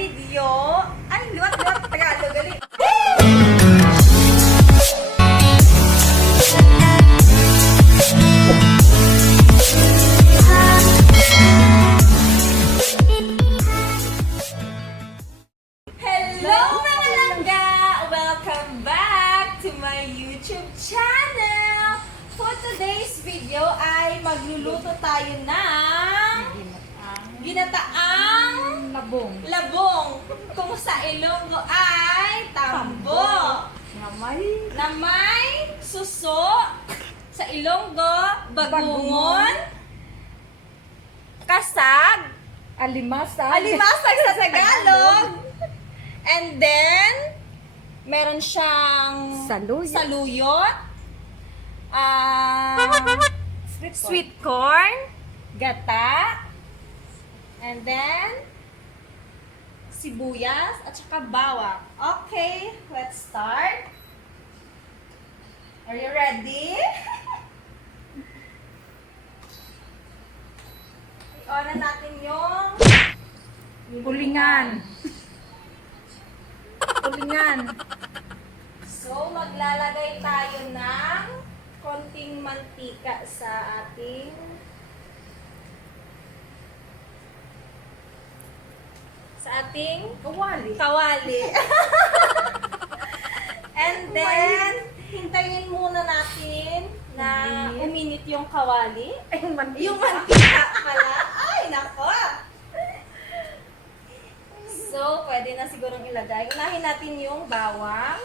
video. Ay, liwat-liwat Tagalog. Gali. Hello mga langga! Welcome back to my YouTube channel! For today's video ay magluluto tayo ng ginataang labong kung sa Ilonggo ay tambo na may suso, sa Ilonggo bagungon, kasag, alimasag sa Tagalog, and then meron siyang saluyot, sweet corn, gata, and then sibuyas at saka bawang. Okay, let's start. Are you ready? I-on na natin yung Pulingan. So, maglalagay tayo ng konting mantika sa ating kawali. And then, hintayin muna natin na uminit yung kawali. Yung mantika pala. Ay, nako! So, pwede na sigurong ilagay. Unahin natin yung bawang.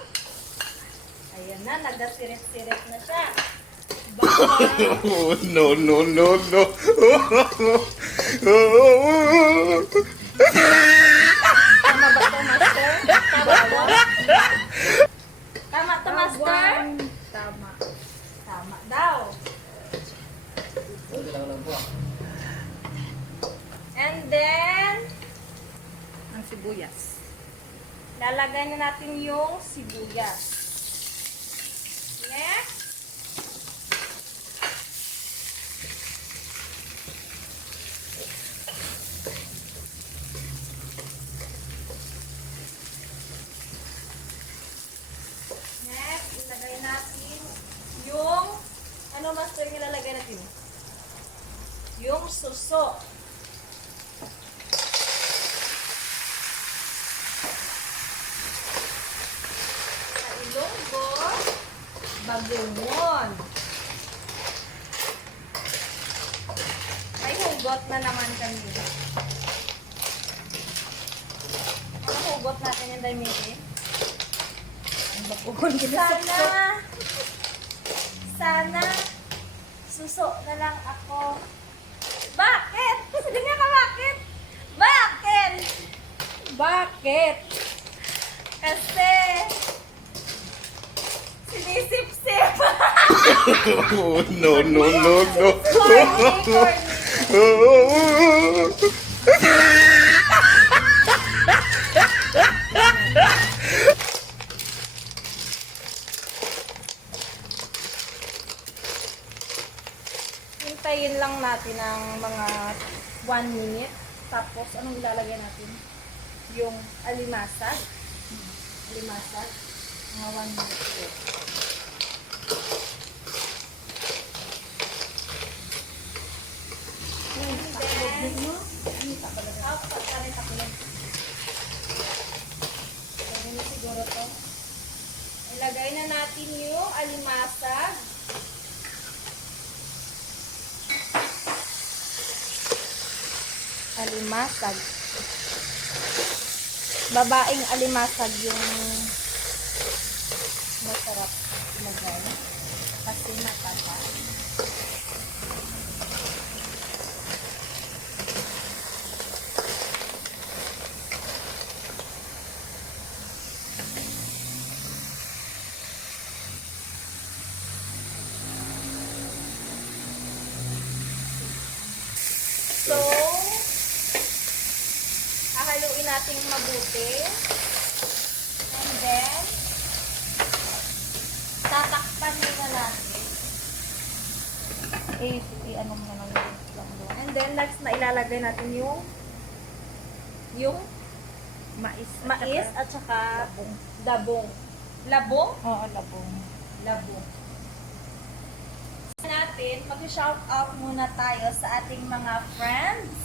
Ayan na, nagasirit-sirit na siya. Bawang. No, no, no, no. Tama ba ito, Master? Tama ba? Tama ito, Master? Tama daw. And then, Ang sibuyas. lalagay na natin yung sibuyas. Next. Next, ilagay natin yung, ano master yung ilalagay natin? Yung suso. Sa Ilonggo, bagungon. May hugot na naman kami. Ano hugot natin yung Daimiri? Sana, suso na lang ako. Bakit? Sige nga ka, bakit? Bakit? Kasi, sinisip-sip. No, no, no, no. Corny. Hintayin lang natin ng mga 1 minute. Tapos, anong ilalagay natin? Yung alimasag. Mga 1 minute. Siguro to. Ilagay na natin yung alimasag. Babaeng alimasag yung masarap ilagay. Kasi matapa. So, hahaluin natin mabuti. And then, tatakpan muna natin. Ano mo naman lang doon. And then, next na ilalagay natin yung Mais. Mais at saka labong. dabong. Labong? Oo, labong. Labong. Natin, mag-shout out muna tayo sa ating mga friends.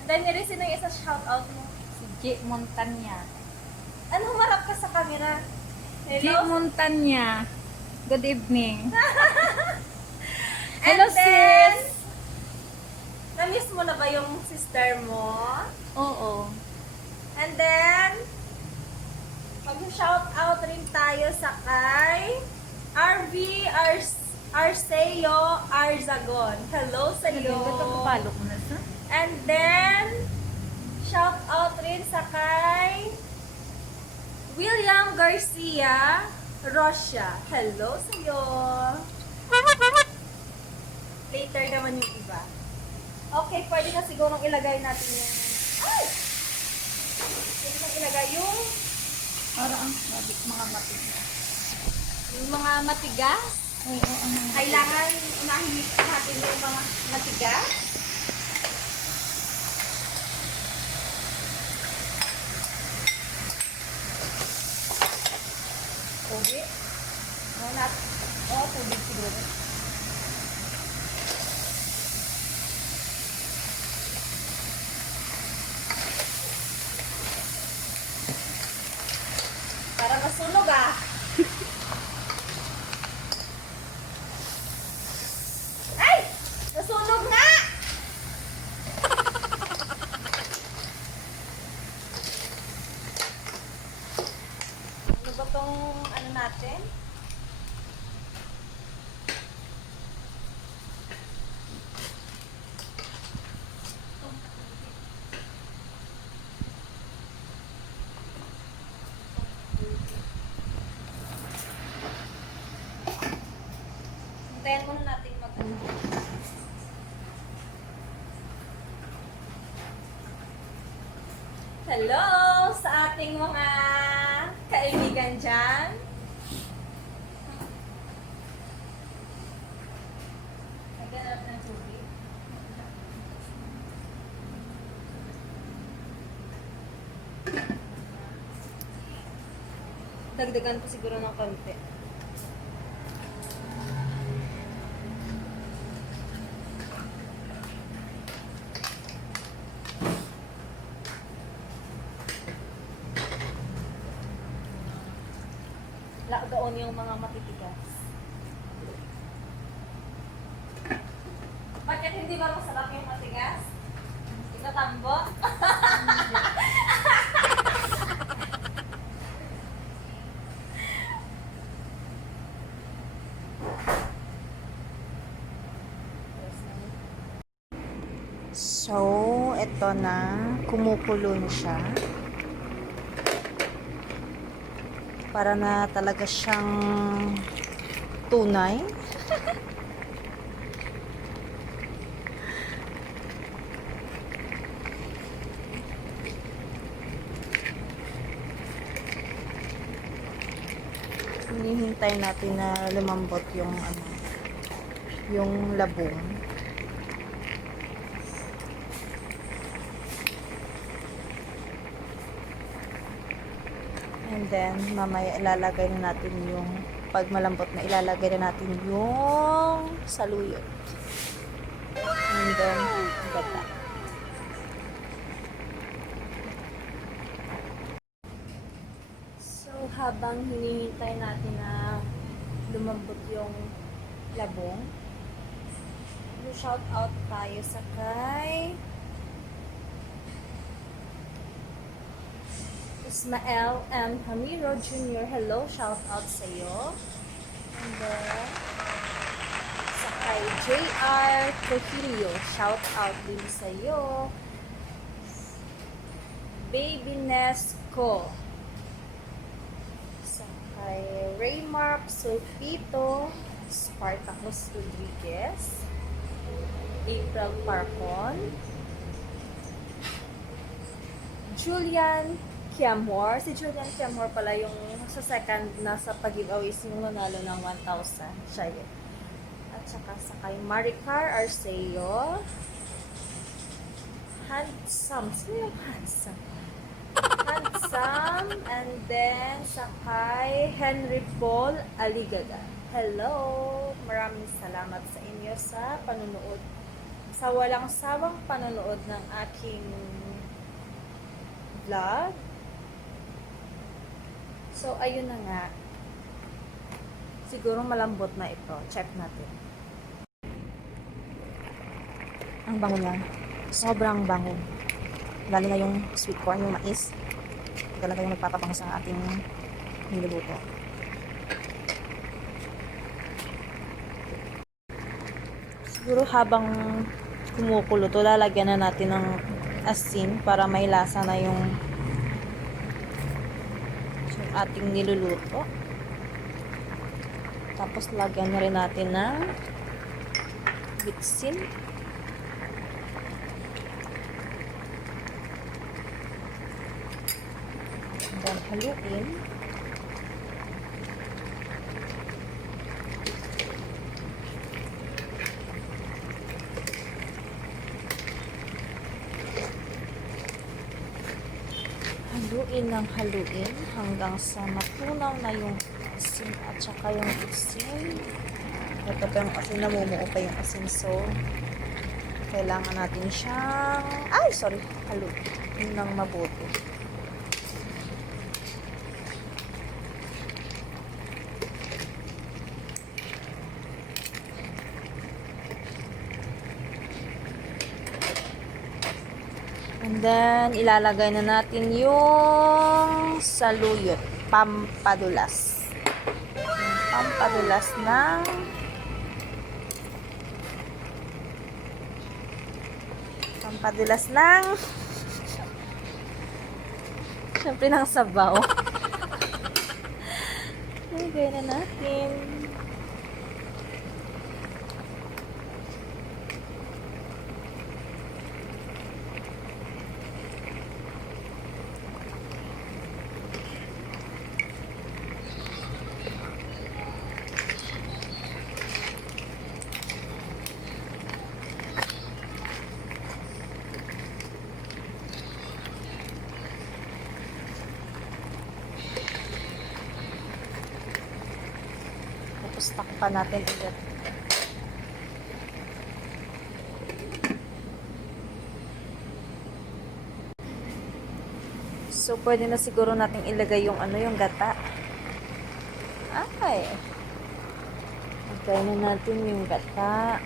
And then, nire, sino yung isa shout out mo? Si J. Montanya. Ano, humarap ka sa camera? J. Hello? Montanya. Good evening. And Hello, then, sis. na-miss mo na ba yung sister mo? Oo. And then, mag-shout out rin tayo sa kay RV Arceo Arzagon. Hello sa iyo. Ba't ako palo ko na sa? And then, shout out rin sa kay William Garcia Rosia. Hello sa iyo. Later naman yung iba. Okay, pwede na siguro ilagay natin yung... Ay! Pwede na ilagay yung Parang mga matigas. mga matigas. Oo, ano. Kailangan unahin natin yung mga matigas. Tubig. Tubig siguro. Para masunog ah. Ay! Nasunog nga! Ano ba tong ano natin? Hintayin muna natin mag-ano. Hello sa ating mga kaibigan dyan. Naghanap ng tubig. Dagdagan ko siguro ng konti. Lagaon yung mga matitigas. Bakit hindi ba masarap yung matigas? Ikatambo? So, eto na. Kumukulo na siya. Para na talaga siyang tunay. Hinihintay natin na lumambot yung yung labong. And then, mamaya ilalagay na natin yung, pag malambot na, ilalagay na natin yung saluyot. And then, gata. So, habang hinihintay natin na lumambot yung labong, shout out tayo sa kay Ismael M. Hamiro Jr. Hello, shout out sa iyo. And then, sa kay J.R. Trujillo, shout out din sa iyo. Baby Nesco. Sa kay Raymark Sulpito, Spartacus Rodriguez, April Parcon, Julian Kiamor. Si Julian Kiamor pala yung sa second na sa pag-giveaways yung nanalo ng 1,000. Siya yun. At saka sa kay Maricar Arceo. Handsome. Sino yung handsome? Sam, and then sa kay Henry Paul Aligada. Hello! Maraming salamat sa inyo sa panonood. Sa walang sawang panonood ng aking vlog. So, ayun na nga. Siguro malambot na ito. Check natin. Ang bango niya. Sobrang bango. Lalo na yung sweet corn, yung mais. Talaga yung nagpapabango sa ating niluluto. Siguro habang kumukulo to, lalagyan na natin ng asin para may lasa na yung ating niluluto. Tapos lagyan na rin natin ng bitsin. Dan haluin. Haluin ng haluin hanggang sa matunaw na yung asin at saka yung asin. Ito pa yung asin, namumuo pa yung asin. So, kailangan natin siyang haluin ng mabuti. And then, ilalagay na natin yung saluyot, pampadulas. Yung pampadulas ng syempre ng sabaw. Ilagay na natin. Tapos takpan natin ulit. So, pwede na siguro natin ilagay yung yung gata. Ay! Lagay na natin yung gata.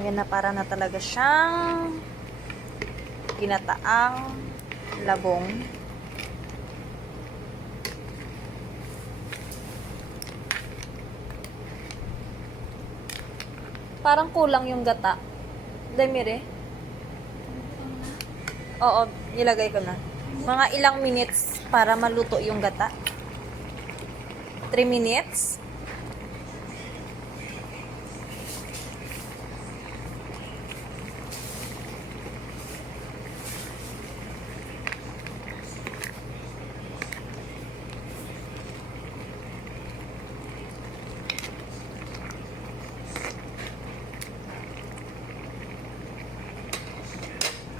Ayan na, para na talaga siyang ginataang labong. Parang kulang yung gata. Demire. Oo, nilagay ko na. Mga ilang minutes para maluto yung gata. 3 minutes.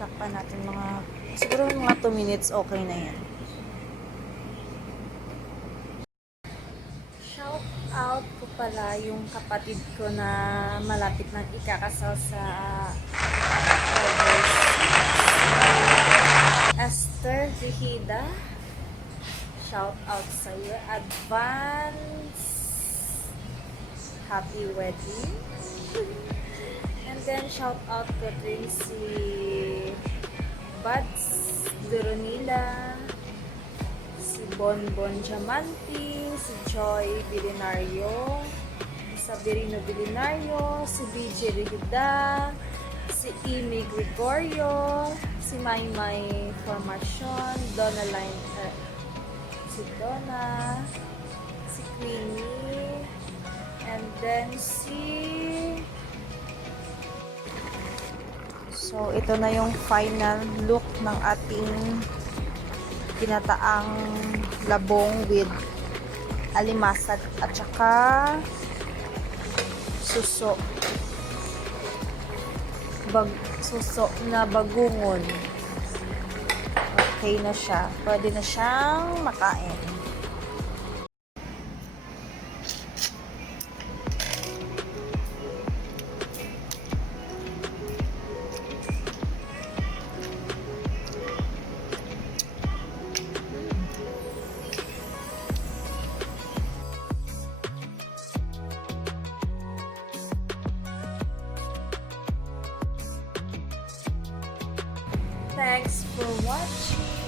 Takpan natin siguro mga 2 minutes, okay na yan. Shout out ko pala yung kapatid ko na malapit nang ikakasal sa Esther Vihida. Shout out sa iyo. Advance happy wedding. And then, shout out ko rin si Buds Duronila, si Bonbon Diamante, si Joy Bilinario, Sabirino Bilinario, si BJ Rigida, si Amy Gregorio, si Maymay Formacion, Donna Line, si Donna, si Queenie, and then So, ito na yung final look ng ating ginataang labong with alimasag at saka suso. Suso na bagungon. Okay na siya. Pwede na siyang makain. Thanks for watching.